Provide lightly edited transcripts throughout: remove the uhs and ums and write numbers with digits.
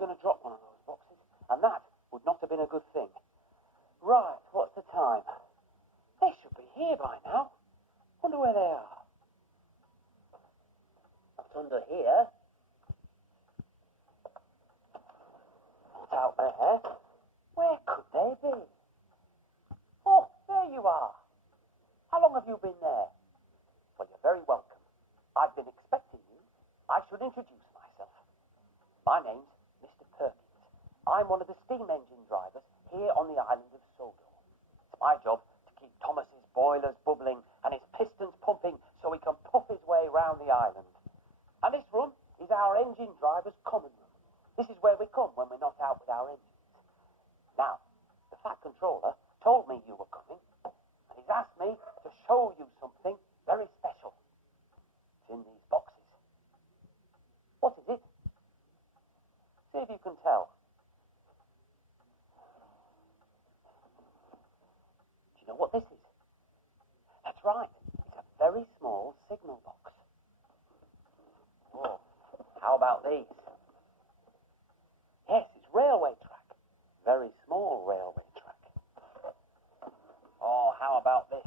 going to drop one of those boxes, and that would not have been a good thing. Right, what's the time? They should be here by now. Wonder where they are. Not under here. Not out there. Where could they be? Oh, there you are. How long have you been there? Well, you're very welcome. I've been expecting you. I should introduce myself. My name's Mr. Perkins. I'm one of the steam engine drivers here on the island of Sodor. It's my job to keep Thomas's boilers bubbling and his pistons pumping so he can puff his way round the island. And this room is our engine driver's common room. This is where we come when we're not out with our engines. Now, the Fat Controller told me you were coming, and he's asked me to show you something very special. It's in these boxes. What is it? See if you can tell. Do you know what this is? That's right. It's a very small signal box. Oh, how about these? Yes, it's railway track. Very small railway track. Oh, how about this?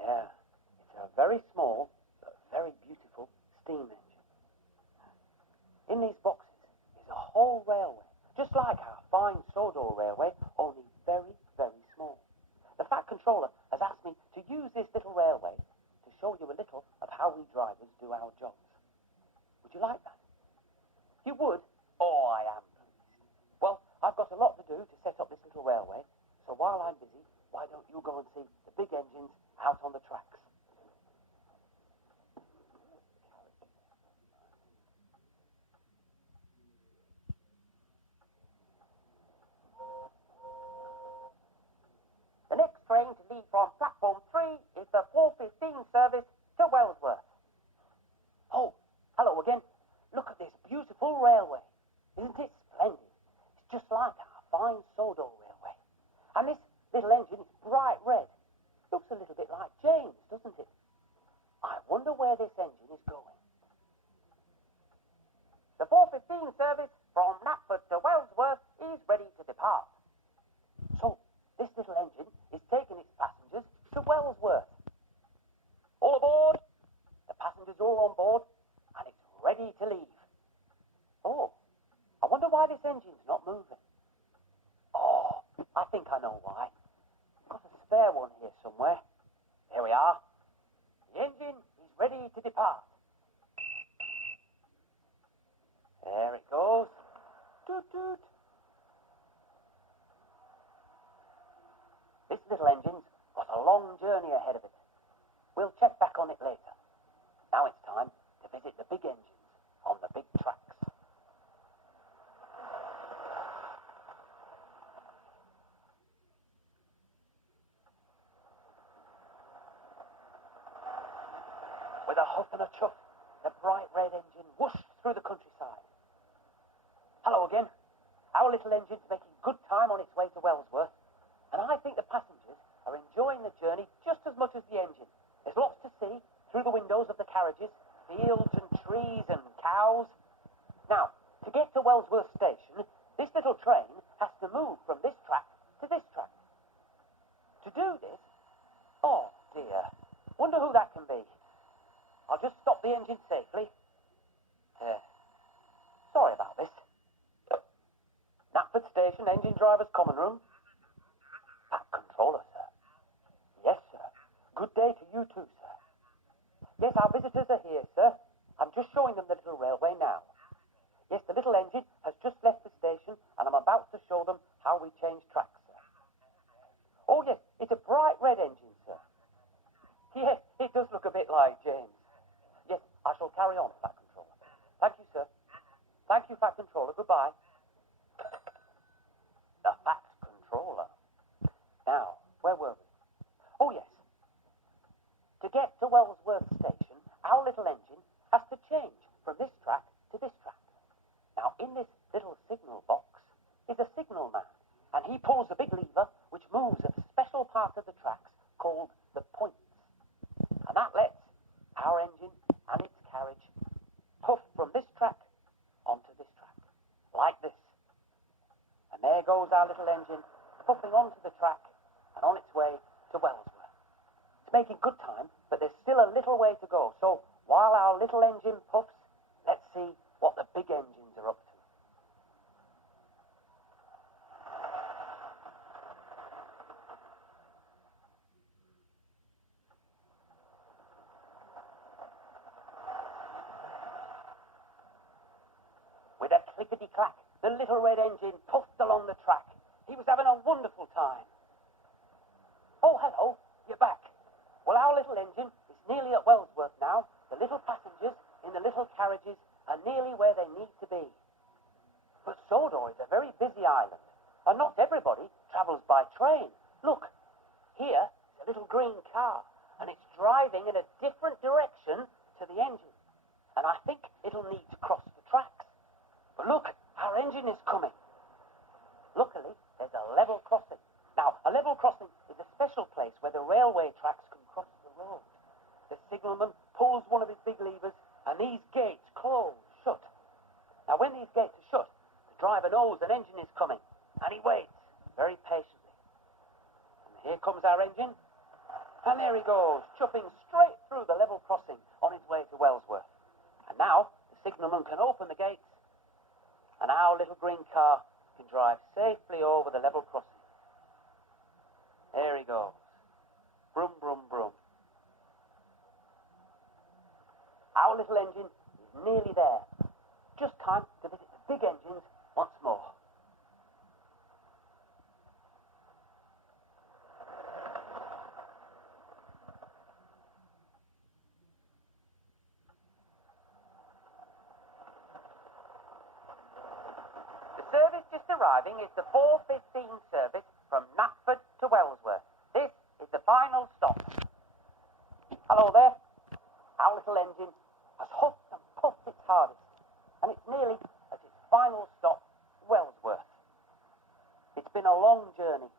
Yeah, it's a very small but very beautiful steam engine. In these boxes is a whole railway, just like our fine Sodor railway, only very, very small. The Fat Controller has asked me to use this little railway to show you a little of how we drivers do our jobs. Would you like that? You would? Oh, I am pleased. Well, I've got a lot to do to set up this little railway, so while I'm busy, why don't you go and see the big engines out on the tracks? The next train to leave from platform 3 is the 4:15 service to Wellsworth. Oh, hello again. Look at this beautiful railway. Isn't it splendid? It's just like our fine Sodor railway. And this little engine is bright red. Looks a little bit like James, doesn't it? I wonder where this engine is going. The 4:15 service from Knapford to Wellsworth is ready to depart. So, this little engine is taking its passengers to Wellsworth. All aboard! The passengers are all on board, and it's ready to leave. Oh, I wonder why this engine's not moving. Oh, I think I know why. I've got a spare one here somewhere. There we are. The engine is ready to depart. There it goes. Toot toot. This little engine's got a long journey ahead of it. We'll check back on it later. Now it's time to visit the big engines on the big tracks. With a huff and a chuff, the bright red engine whooshed through the countryside. Hello again. Our little engine's making good time on its way to Wellsworth, and I think the passengers are enjoying the journey just as much as the engine. There's lots to see through the windows of the carriages, fields and trees and cows. Now, to get to Wellsworth station, this little train has to move from this track to this track. To do this, oh dear, wonder who that can be. I'll just stop the engine safely. Sorry about this. Knapford Station, engine driver's common room. Fat Controller, sir. Yes, sir. Good day to you too, sir. Yes, our visitors are here, sir. I'm just showing them the little railway now. Yes, the little engine has just left the station, and I'm about to show them how we change tracks, sir. Oh, yes, it's a bright red engine, sir. Yes, it does look a bit like James. Yes, I shall carry on, Fat Controller. Thank you, sir. Thank you, Fat Controller. Goodbye. The Fat Controller. Now, where were we? Oh, yes. To get to Wellsworth Station, our little engine has to change from this track to this track. Now, in this little signal box is a signal man, and he pulls the big lever which moves a special part of the tracks called the points. And that lets our engine and its carriage puff from this track onto this track, like goes our little engine, puffing onto the track and on its way to Wellsworth. It's making good time, but there's still a little way to go. So while our little engine puffs, let's see what the big engines are up to. With a clickety-clack, the little red engine puffed along the track. He was having a wonderful time. Oh, hello, you're back. Well, our little engine is nearly at Wellsworth now. The little passengers in the little carriages are nearly where they need to be. But Sodor is a very busy island, and not everybody travels by train. Look, here is a little green car, and it's driving in a different direction to the engine. And I think it'll need to cross the tracks. But look, our engine is coming. Luckily, there's a level crossing. Now, a level crossing is a special place where the railway tracks can cross the road. The signalman pulls one of his big levers, and these gates close shut. Now, when these gates are shut, the driver knows an engine is coming, and he waits very patiently. And here comes our engine, and there he goes, chuffing straight through the level crossing on his way to Wellsworth. And now, the signalman can open the gates, and our little green car can drive safely over the level crossing. There he goes. Brum, brum, brum. Our little engine is nearly there. Just time to visit the big engines once more. The service just arriving is the 4:15 service from Knapford to Wellsworth. This is the final stop. Hello there. Our little engine has huffed and puffed its hardest, and it's nearly at its final stop, Wellsworth. It's been a long journey,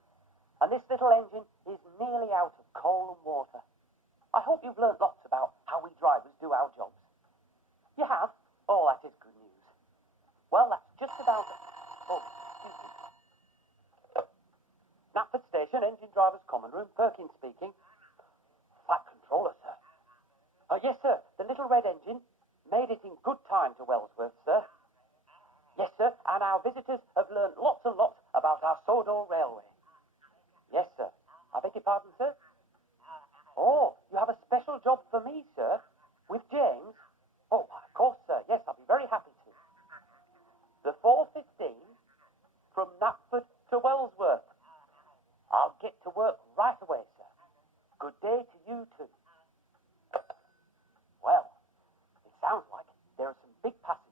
and this little engine is nearly out of coal and water. I hope you've learnt lots about how we drivers do our jobs. You have? Oh, that is good news. Well, that's just about it. Oh, excuse me. Knapford Station, Engine Driver's Common Room, Perkins speaking. Flat controller, sir. Yes, sir, the little red engine made it in good time to Wellsworth, sir. Yes, sir, and our visitors have learnt lots and lots about our Sodor Railway. Yes, sir. I beg your pardon, sir? Oh, you have a special job for me, sir? With James? Oh, of course, sir. Yes, I'll be very happy to. The 4:15 from Knapford to Wellsworth. I'll get to work right away, sir. Good day to you too. Well, it sounds like there are some big passengers